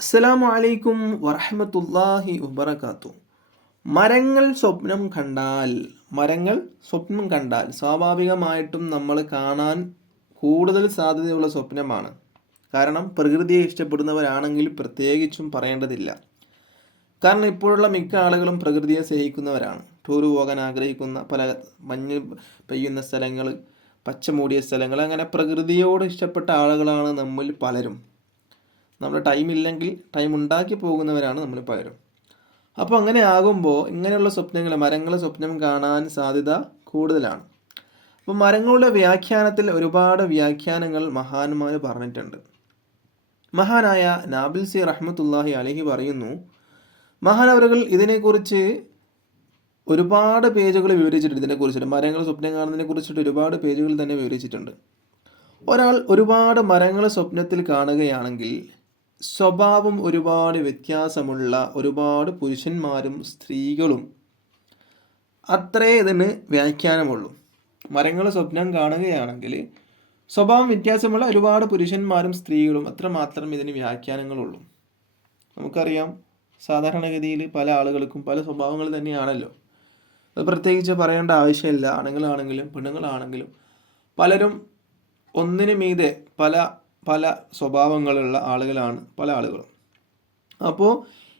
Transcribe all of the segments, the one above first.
അസ്സലാമു അലൈക്കും വറഹമത്തല്ലാഹി വബർക്കാത്തു മരങ്ങൾ സ്വപ്നം കണ്ടാൽ മരങ്ങൾ സ്വപ്നം കണ്ടാൽ സ്വാഭാവികമായിട്ടും നമ്മൾ കാണാൻ കൂടുതൽ സാധ്യതയുള്ള സ്വപ്നമാണ്. കാരണം പ്രകൃതിയെ ഇഷ്ടപ്പെടുന്നവരാണെങ്കിൽ പ്രത്യേകിച്ചും പറയേണ്ടതില്ല. കാരണം ഇപ്പോഴുള്ള മിക്ക ആളുകളും പ്രകൃതിയെ സ്നേഹിക്കുന്നവരാണ്. ടൂർ പോകാൻ ആഗ്രഹിക്കുന്ന പല മഞ്ഞ് പെയ്യുന്ന സ്ഥലങ്ങൾ പച്ചമൂടിയ സ്ഥലങ്ങൾ അങ്ങനെ പ്രകൃതിയോട് ഇഷ്ടപ്പെട്ട ആളുകളാണ് നമ്മൾ പലരും. നമ്മൾ ടൈം ഇല്ലെങ്കിൽ ടൈം ഉണ്ടാക്കി പോകുന്നവരാണ് നമ്മൾ പലരും. അപ്പോൾ അങ്ങനെ ആകുമ്പോൾ ഇങ്ങനെയുള്ള സ്വപ്നങ്ങൾ മരങ്ങളെ സ്വപ്നം കാണാൻ സാധ്യത കൂടുതലാണ്. അപ്പോൾ മരങ്ങളുടെ വ്യാഖ്യാനത്തിൽ ഒരുപാട് വ്യാഖ്യാനങ്ങൾ മഹാന്മാർ പറഞ്ഞിട്ടുണ്ട്. മഹാനായ നാബിൽ സി റഹ്മത്തുല്ലാഹി അലഹി പറയുന്നു മഹാനവരുകൾ ഇതിനെക്കുറിച്ച് ഒരുപാട് പേജുകൾ വിവരിച്ചിട്ടുണ്ട്. ഇതിനെക്കുറിച്ചിട്ട് മരങ്ങൾ സ്വപ്നം കാണുന്നതിനെ കുറിച്ചിട്ട് ഒരുപാട് പേജുകൾ തന്നെ വിവരിച്ചിട്ടുണ്ട്. ഒരാൾ ഒരുപാട് മരങ്ങൾ സ്വപ്നത്തിൽ കാണുകയാണെങ്കിൽ സ്വഭാവം ഒരുപാട് വ്യത്യാസമുള്ള ഒരുപാട് പുരുഷന്മാരും സ്ത്രീകളും അത്രേ ഇതിന് വ്യാഖ്യാനമുള്ളൂ. മരങ്ങൾ സ്വപ്നം കാണുകയാണെങ്കിൽ സ്വഭാവം വ്യത്യാസമുള്ള ഒരുപാട് പുരുഷന്മാരും സ്ത്രീകളും അത്രമാത്രം ഇതിന് വ്യാഖ്യാനങ്ങളുള്ളൂ. നമുക്കറിയാം സാധാരണഗതിയിൽ പല ആളുകൾക്കും പല സ്വഭാവങ്ങൾ തന്നെയാണല്ലോ. അത് പ്രത്യേകിച്ച് പറയേണ്ട ആവശ്യമില്ല. ആണുങ്ങളാണെങ്കിലും പെണ്ണുങ്ങളാണെങ്കിലും പലരും ഒന്നിനു മീതെ പല പല സ്വഭാവങ്ങളുള്ള ആളുകളാണ് പല ആളുകളും. അപ്പോൾ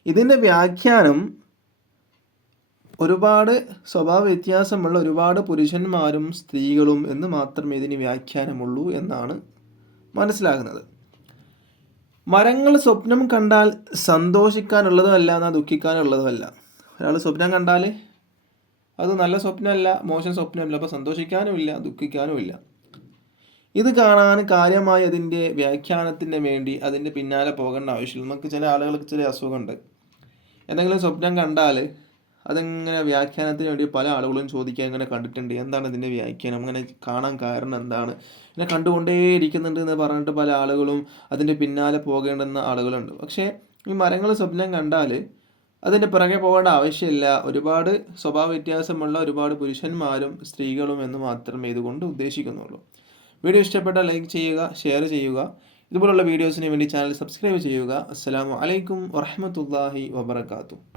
ഇതിന്റെ വ്യാഖ്യാനം ഒരുപാട് സ്വഭാവ വ്യത്യാസമുള്ള ഒരുപാട് പുരുഷന്മാരും സ്ത്രീകളും എന്ന് മാത്രമേ ഇതിന് വ്യാഖ്യാനമുള്ളൂ എന്നാണ് മനസ്സിലാകുന്നത്. മരങ്ങൾ സ്വപ്നം കണ്ടാൽ സന്തോഷിക്കാനുള്ളതും അല്ല എന്നാൽ ദുഃഖിക്കാനുള്ളതുമല്ല ഒരാൾ സ്വപ്നം കണ്ടാൽ അത് നല്ല സ്വപ്നമല്ല മോശം സ്വപ്നമല്ല. അപ്പോൾ സന്തോഷിക്കാനുമില്ല ദുഃഖിക്കാനുമില്ല. ഇത് കാണാൻ കാര്യമായി അതിന്റെ വ്യാഖ്യാനത്തിന് വേണ്ടി അതിന്റെ പിന്നാലെ പോകേണ്ട ആവശ്യമില്ല. നമുക്ക് ചില ആളുകൾക്ക് ചില അസുഖമുണ്ട്. എന്തെങ്കിലും സ്വപ്നം കണ്ടാൽ അതിങ്ങനെ വ്യാഖ്യാനത്തിന് വേണ്ടി പല ആളുകളും ചോദിക്കാൻ ഇങ്ങനെ കണ്ടിട്ടുണ്ട്. എന്താണ് ഇതിന്റെ വ്യാഖ്യാനം? അങ്ങനെ കാണാൻ കാരണം എന്താണ്? ഇങ്ങനെ കണ്ടുകൊണ്ടേയിരിക്കുന്നുണ്ട് എന്ന് പറഞ്ഞിട്ട് പല ആളുകളും അതിന്റെ പിന്നാലെ പോകേണ്ടുന്ന ആളുകളുണ്ട്. പക്ഷേ ഈ മരങ്ങൾ സ്വപ്നം കണ്ടാൽ അതിന്റെ പിറകെ പോകേണ്ട ആവശ്യമില്ല. ഒരുപാട് സ്വഭാവ വ്യത്യാസമുള്ള ഒരുപാട് പുരുഷന്മാരും സ്ത്രീകളും എന്ന് മാത്രമേ ഇതുകൊണ്ട് ഉദ്ദേശിക്കുന്നുള്ളൂ. വീഡിയോ ഇഷ്ടപ്പെട്ടാൽ ലൈക്ക് ചെയ്യുക ഷെയർ ചെയ്യുക. ഇതുപോലുള്ള വീഡിയോസിന് വേണ്ടി ചാനൽ സബ്സ്ക്രൈബ് ചെയ്യുക. അസ്സാം വലൈക്കും വറഹമത്തല്ലാഹി വബർക്കാത്തു